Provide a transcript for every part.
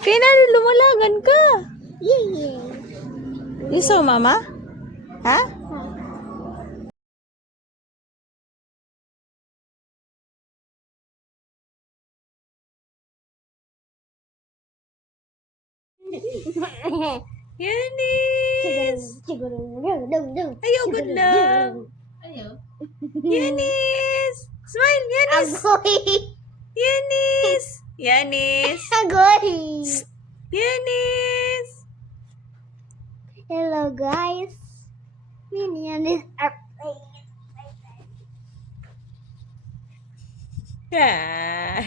Kaya na lumalagan ka. Yeah. You saw mama? Ha? Yanis! Ayaw, good lang. Yanis! Smile, Yanis! Agoy. Yanis! Yanis! Agoy. Yanis! Hello guys. Minion is up. Ah.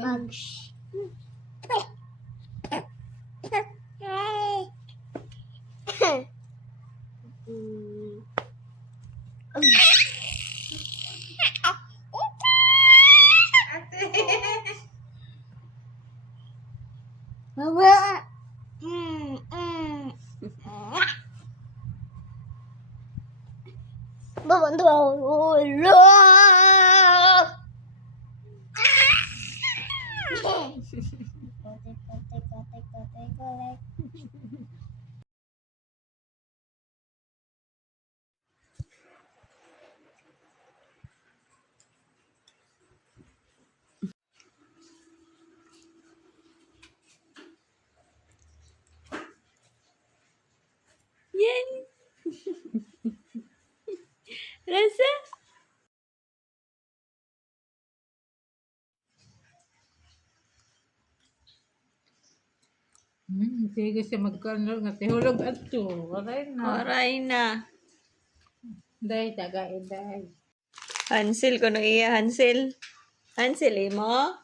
Bugs. Mama. Babantu. Yan. Rasa? Sige siya magkano nga tihulog ato. Waray na. Oray na. Day, tagain day. Hansel, kuno iya Hansel. Hansel, imo?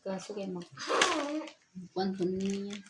Kaso kayo mag... Kwanto niya.